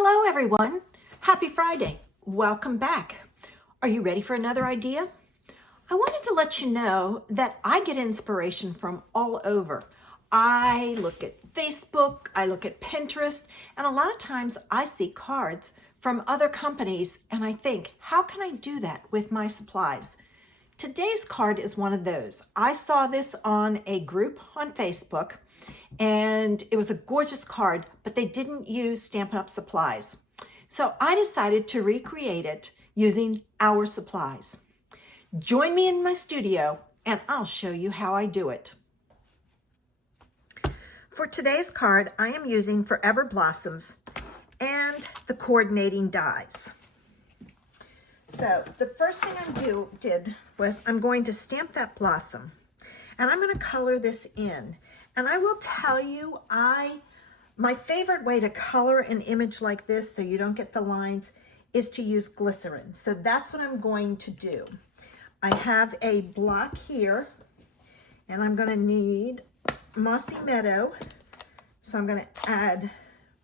Hello everyone. Happy Friday. Welcome back. Are you ready for another idea? I wanted to let you know that I get inspiration from all over. I look at Facebook, I look at Pinterest, and a lot of times I see cards from other companies and I think, how can I do that with my supplies? Today's card is one of those. I saw this on a group on Facebook and it was a gorgeous card, but they didn't use Stampin' Up! Supplies. So I decided to recreate it using our supplies. Join me in my studio and I'll show you how I do it. For today's card, I am using Forever Blossoms and the coordinating dies. So the first thing I did was I'm going to stamp that blossom and I'm going to color this in. And I will tell you, my favorite way to color an image like this so you don't get the lines is to use glycerin. So that's what I'm going to do. I have a block here and I'm going to need Mossy Meadow. So I'm going to add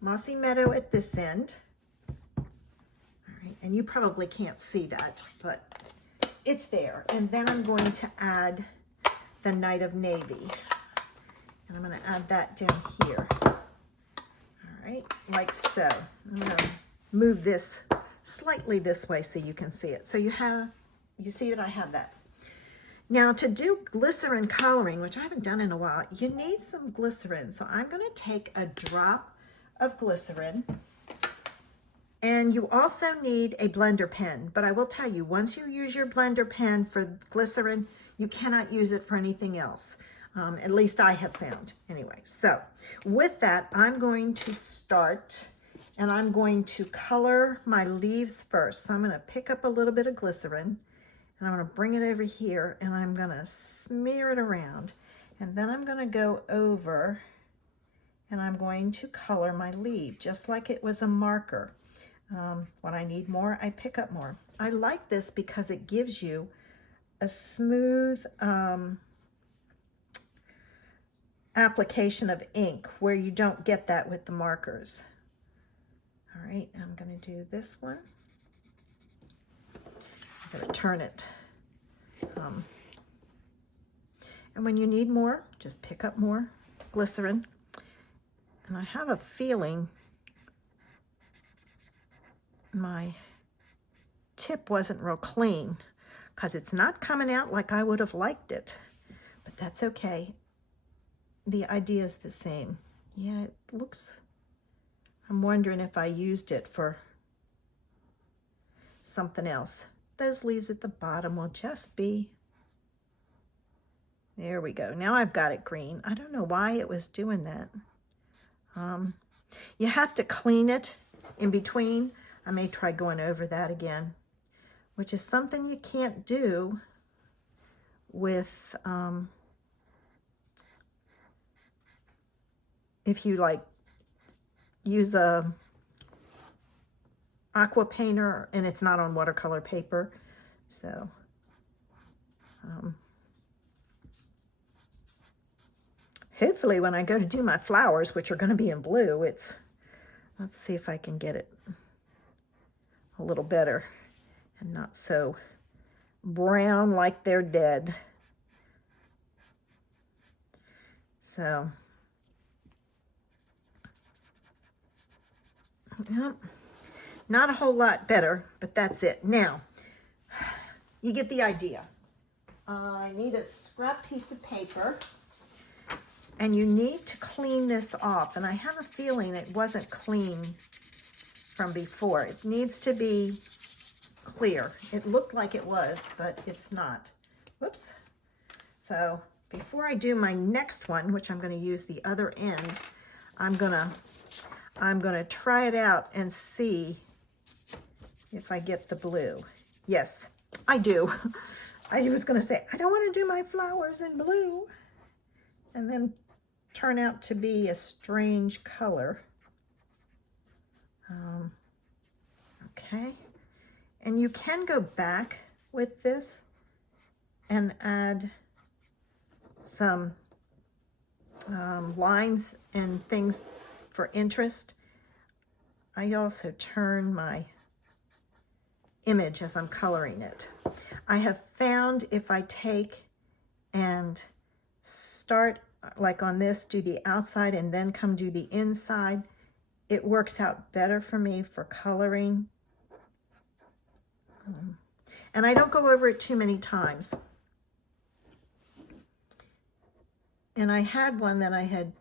Mossy Meadow at this end. All right, and you probably can't see that, but it's there. And then I'm going to add the Night of Navy. And I'm going to add that down here. All right, like so. I'm going to move this slightly this way so you can see it. So you see that I have that. Now to do glycerin coloring, which I haven't done in a while, you need some glycerin. So I'm going to take a drop of glycerin. And you also need a blender pen. But I will tell you, once you use your blender pen for glycerin, you cannot use it for anything else. At least I have found anyway. So with that, I'm going to start and I'm going to color my leaves first. So I'm going to pick up a little bit of glycerin and I'm going to bring it over here and I'm going to smear it around. And then I'm going to go over and I'm going to color my leaf just like it was a marker. When I need more, I pick up more. I like this because it gives you a smooth application of ink where you don't get that with the markers. All right, I'm going to do this one. I'm going to turn it. And when you need more, just pick up more glycerin. And I have a feeling my tip wasn't real clean because it's not coming out like I would have liked it, but that's okay. The idea is the same. Yeah, it looks, I'm wondering if I used it for something else. Those leaves at the bottom will just be, there we go. Now I've got it green. I don't know why it was doing that. You have to clean it in between. I may try going over that again, which is something you can't do with, if you like use a aqua painter and it's not on watercolor paper. So hopefully when I go to do my flowers, which are going to be in blue, let's see if I can get it a little better and not so brown like they're dead. So yep. Not a whole lot better, but that's it. Now, you get the idea. I need a scrap piece of paper, and you need to clean this off. And I have a feeling it wasn't clean from before. It needs to be clear. It looked like it was, but it's not. Whoops. So before I do my next one, which I'm going to use the other end, I'm going to try it out and see if I get the blue. Yes, I do. I was going to say, I don't want to do my flowers in blue and then turn out to be a strange color. Okay. And you can go back with this and add some lines and things for interest. I also turn my image as I'm coloring it. I have found if I take and start like on this, do the outside and then come do the inside, it works out better for me for coloring. And I don't go over it too many times. And I had one that I had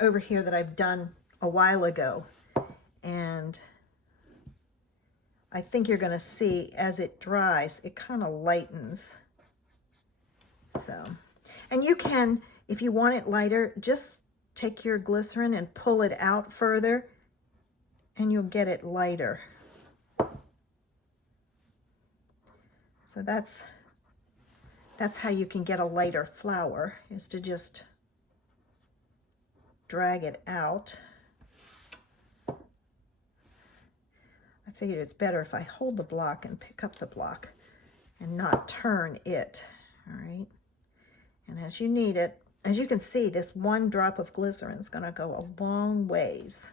over here that I've done a while ago. And I think you're going to see as it dries, it kind of lightens. So, and you can, if you want it lighter, just take your glycerin and pull it out further and you'll get it lighter. So that's how you can get a lighter flower, is to just drag it out. I figured it's better if I hold the block and pick up the block and not turn it, all right? And as you need it, as you can see, this one drop of glycerin is going to go a long ways.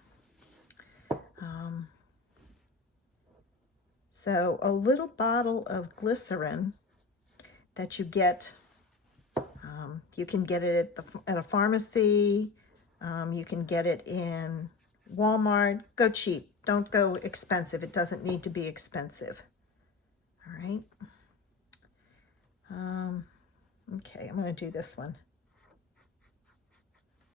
So a little bottle of glycerin that you get, you can get it at a pharmacy, you can get it in Walmart. Go cheap, don't go expensive. It doesn't need to be expensive. All right. Okay, I'm going to do this one.